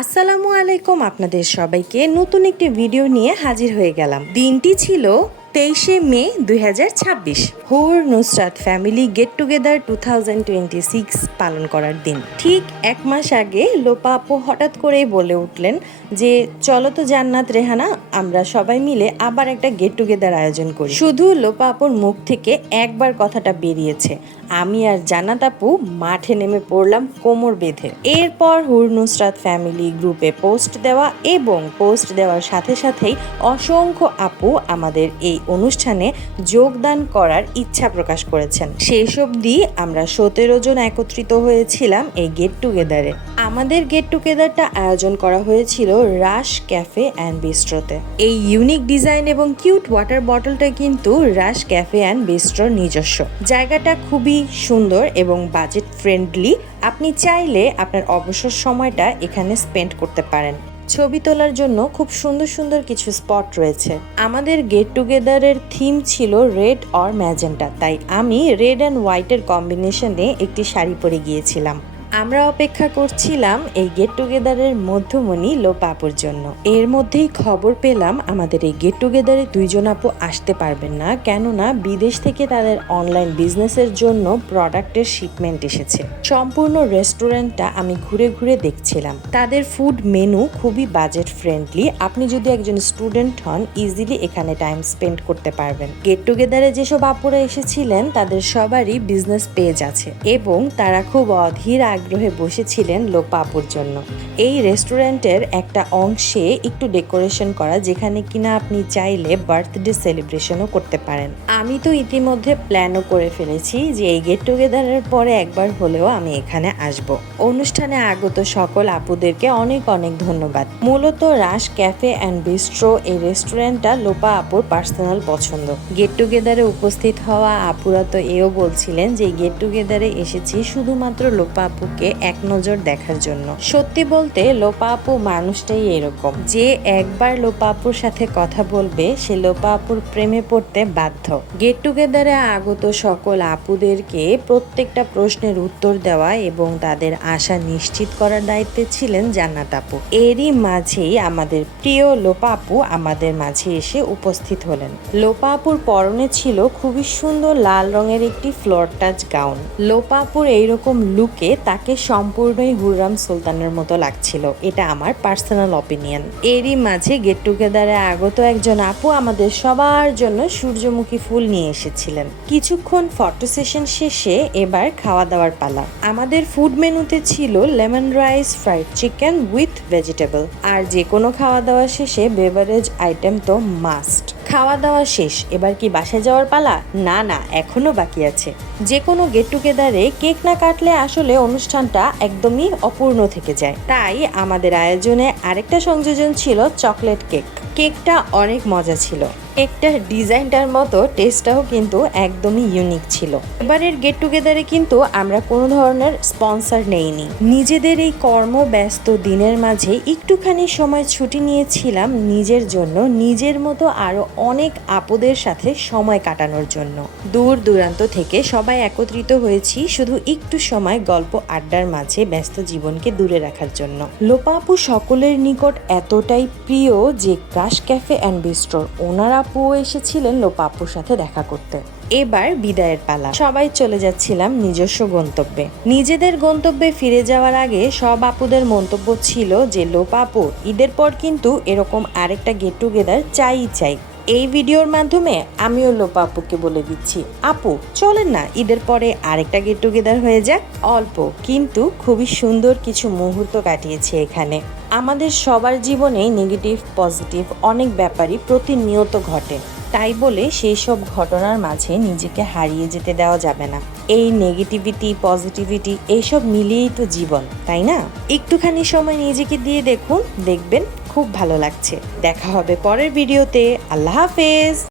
আসসালামু আলাইকুম, আপনাদের সবাইকে নতুন একটি ভিডিও নিয়ে হাজির হয়ে গেলাম। দিনটি ছিল 23শে মে 2026, হুর নুসরাত ফ্যামিলি গেট টুগেদার 2026 পালন করার দিন। ঠিক এক মাস আগে লোপা আপু হঠাৎ করেই বলে উঠলেন যে চলো তো জান্নাত রেহানা, আমরা সবাই মিলে আবার একটা গেট টুগেদার আয়োজন করি। শুধু লোপা আপুর মুখ থেকে একবার কথাটা বেরিয়েছে, আমি আর জান্নাত আপু মাঠে নেমে পড়লাম কোমর বেঁধে। এরপর হুর নুসরাত ফ্যামিলি গ্রুপে পোস্ট দেওয়া এবং পোস্ট দেওয়ার সাথে সাথেই অসংখ্য আপু আমাদের এই অনুষ্ঠানে যোগদান করার ইচ্ছা প্রকাশ করেছেন। শেষ অবধি আমরা 17 জন একত্রিত হয়েছিলাম এই গেট টুগেদারে। আমাদের গেট টুগেদারটা আয়োজন করা হয়েছিল রাশ ক্যাফে অ্যান্ড বিস্ট্রোতে। এই ইউনিক ডিজাইন এবং কিউট ওয়াটার বটলটা কিন্তু রাশ ক্যাফে অ্যান্ড বিস্ট্রোর নিজস্ব। জায়গাটা খুবই সুন্দর এবং বাজেট ফ্রেন্ডলি। আপনি চাইলে আপনার অবসর সময়টা এখানে স্পেন্ড করতে পারেন। ছবি তোলার জন্য খুব সুন্দর সুন্দর কিছু স্পট রয়েছে। আমাদের গেট টুগেদারের থিম ছিল রেড অর ম্যাজেন্টা, তাই আমি রেড অ্যান্ড হোয়াইটের কম্বিনেশনে একটি শাড়ি পরে গিয়েছিলাম। আমরা অপেক্ষা করছিলাম এই গেট টুগেদারের মধ্যমণি লোপা আপুর জন্য। এর মধ্যেই খবর পেলাম আমাদের এই গেট টুগেদারে 2 জন আপু আসতে পারবেন না, কেননা বিদেশ থেকে তাদের অনলাইন বিজনেসের জন্য প্রোডাক্টের শিপমেন্ট এসেছে। সম্পূর্ণ রেস্টুরেন্টটা আমি ঘুরে ঘুরে দেখছিলাম। তাদের ফুড মেনু খুবই বাজেট ফ্রেন্ডলি। আপনি যদি একজন স্টুডেন্ট হন, ইজিলি এখানে টাইম স্পেন্ড করতে পারবেন। গেট টুগেদারে যেসব আপুরা এসেছিলেন তাদের সবারই বিজনেস পেজ আছে এবং তারা খুব অধীর আগ্রহে বসেছিলেন লোপা আপুর জন্য। এই রেস্টুরেন্টের একটা অংশে একটু ডেকোরেশন করা, যেখানে কিনা আপনি চাইলে বার্থডে সেলিব্রেশনও করতে পারেন। আমি তো ইতিমধ্যে প্ল্যানও করে ফেলেছি যে এই গেট টুগেদারের পরে একবার হলেও আমি এখানে আসব। অনুষ্ঠানে আগত সকল আপুদেরকে অনেক অনেক ধন্যবাদ। মূলত রাশ ক্যাফে অ্যান্ড বিস্ট্রো এই রেস্টুরেন্টটা লোপা আপুর পার্সোনাল পছন্দ। গেট টুগেদারে উপস্থিত হওয়া আপুরা তো এও বলছিলেন যে গেট টুগেদারে এসেছি শুধুমাত্র লোপা আপুকে এক নজর দেখার জন্য। সত্যি বলতে লোপা আপু মানুষটাই এরকম, যে একবার লোপা আপুর সাথে কথা বলবে সে লোপা আপুর প্রেমে পড়তে বাধ্য। গেট টুগেদারে আগত সকল আপুদেরকে প্রত্যেকটা প্রশ্নের উত্তর দেওয়া এবং তাদের আশা নিশ্চিত করার দায়িত্বে ছিলেন জান্নাত আপু। এরই মাঝেই আমাদের প্রিয় লোপা আপু আমাদের মাঝে এসে উপস্থিত হলেন। লোপা আপুর পরনে ছিল খুবই সুন্দর লাল রঙের একটি ফ্লোর টাচ গাউন। লোপা আপুর এইরকম লুকে তাকে সম্পূর্ণই হুররাম সুলতানের মতো লাগছিল, এটা আমার পার্সোনাল অপিনিয়ন। এরই মাঝে গেট টুগেদারে আগত একজন আপু আমাদের সবার জন্য সূর্যমুখী ফুল নিয়ে এসেছিলেন। কিছুক্ষণ ফটো সেশন শেষে এবার খাওয়া দাওয়ার পালা। আমাদের ফুড মেনুতে ছিল lemon rice, fried chicken with vegetable. আর যে কোনো খাওয়া দাওয়া শেষে বেভারেজ আইটেম তো মাস্ট। খাওয়া দাওয়া শেষ, এবার কি বাসায় যাওয়ার পালা? না না, এখনো বাকি আছে। যে কোনো গেট টুগেদারে কেক না কাটলে আসলে অনুষ্ঠানটা একদমই অপূর্ণ থেকে যায়। তাই আমাদের আয়োজনে আরেকটা সংযোজন ছিল চকলেট কেক। কেকটা অনেক মজা ছিল। কেকটার ডিজাইনটার মতো টেস্টটাও কিন্তু একদমই ইউনিক ছিল। এবারের গেট টুগেদারে কিন্তু আমরা কোনো ধরনের স্পন্সর নেইনি। নিজেদের এই কর্মব্যস্ত দিনের মাঝে একটুখানি সময় ছুটি নিয়েছিলাম নিজের জন্য, নিজের মতো আরো অনেক আপুদের সাথে সময় কাটানোর জন্য। দূর দূরান্ত থেকে সবাই একত্রিত হয়েছি শুধু একটু সময় গল্প আড্ডার মাঝে ব্যস্ত জীবনকে দূরে রাখার জন্য। লোপা আপু সকলের নিকট এতটাই প্রিয় যে রাশ ক্যাফে অ্যান্ড বিস্ট্রোর ওনার আপুও এসেছিলেন লোপা আপুর সাথে দেখা করতে। এবার বিদায়ের পালা। সবাই চলে যাচ্ছিলাম নিজস্ব গন্তব্যে। নিজেদের গন্তব্যে ফিরে যাওয়ার আগে সব আপুদের মন্তব্য ছিল যে লোপা আপু, ঈদের পর কিন্তু এরকম আরেকটা গেট টুগেদার চাই। এই ভিডিওর মাধ্যমে আমিও লোপা আপুকে বলে দিচ্ছি, আপু চলেন না ঈদের পরে আরেকটা গেট টুগেদার হয়ে যাক। অল্প কিন্তু খুবই সুন্দর কিছু মুহূর্ত কাটিয়েছে এখানে। আমাদের সবার জীবনে নেগেটিভ পজিটিভ অনেক ব্যাপারই প্রতিনিয়ত ঘটে, তাই বলে সেই সব ঘটনার মাঝে নিজেকে হারিয়ে যেতে দেওয়া যাবে না। এই নেগেটিভিটি পজিটিভিটি এইসব মিলিয়েই তো জীবন, তাই না? একটুখানি সময় নিজেকে দিয়ে দেখুন, দেখবেন খুব ভালো লাগছে। দেখা হবে পরের ভিডিওতে। আল্লাহ হাফেজ।